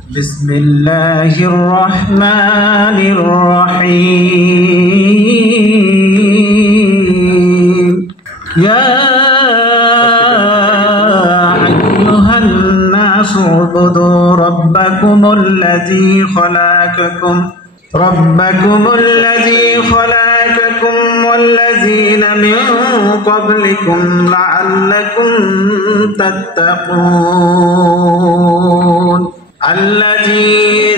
بسم الله الرحمن الرحيم يا أيها الناس اعبدوا ربكم الذي خلقكم والذين من قبلكم لعلكم تتقون الذي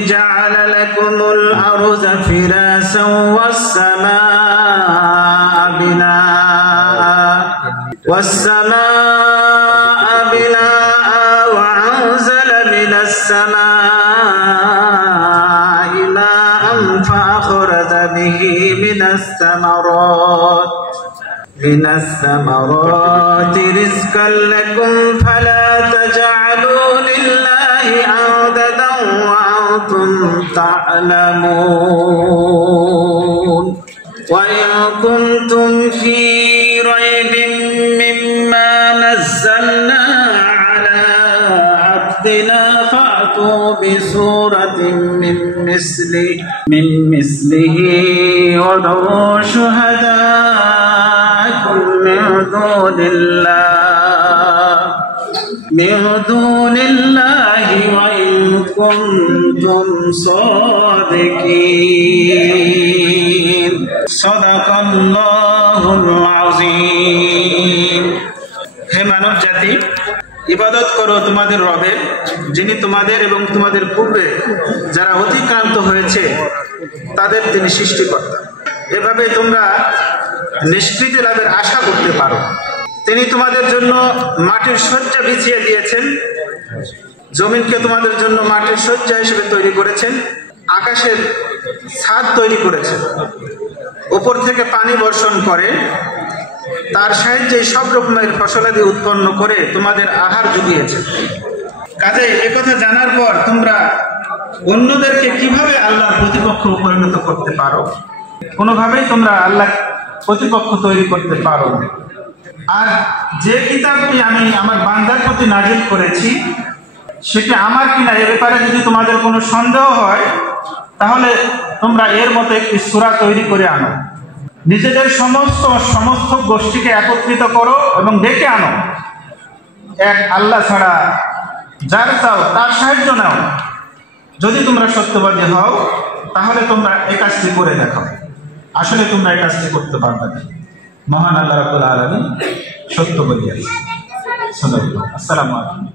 جعل لكم الأرض فراشا والسماء بناء وأنزل من السماء ماء فأخرج به من الثمرات رزقا لكم فلا تجعلوا لله أندادا وأنتم تعلمون وإن كنتم في ريب مما نزلنا على عبدنا فأتوا بسورة من مثله وادعوا شهداءكم من دون الله وإن كنتم صادقين صدق الله العظيم। হে মানব জাতি, ইবাদত করো তোমাদের রবের, যিনি তোমাদের এবং তোমাদের পূর্বে যারা অতিক্রান্ত হয়েছে তাদের তিনি সৃষ্টিকর্তা। এভাবে তোমরা নিষ্কৃতি লাভের আশা করতে পারো। তিনি তোমাদের জন্য মাটির শয্যা বিছিয়ে দিয়েছেন, জমিনকে তোমাদের জন্য মাটির শয্যা হিসেবে তৈরি করেছেন, আকাশের ছাদ তৈরি করেছেন, উপর থেকে পানি বর্ষণ করে তার সাহায্যে সব রকমের ফসলাদি উৎপন্ন করে তোমাদের আহার জুগিয়েছে। কাজে একথা জানার পর তোমরা অন্যদেরকে কিভাবে আল্লাহর প্রতিপক্ষ পরিণত করতে পারো? কোনোভাবেই তোমরা আল্লাহ প্রতিপক্ষ তৈরি করতে পারো। আর যে কিতাবটি আমি আমার বান্দার প্রতি নাজিল করেছি সেটি আমার কিনা এ ব্যাপারে যদি তোমাদের কোনো সন্দেহ হয় তাহলে তোমরা এর মতো একটি সূরা তৈরি করে আনো, নিজেদের সমস্ত গোষ্ঠীকে একত্রিত করো এবং ডেকে আনো, এক আল্লাহ ছাড়া যার চাও তার সাহায্য নাও। যদি তোমরা সত্যবাদী হও তাহলে তোমরা এই কাজটি করে দেখাও। আসলে তোমরা এই কাজটি করতে পারবে না। মহান আল্লাহ রাব্বুল আলামিন সত্য বলিয়াছেন। আসসালামু আলাইকুম।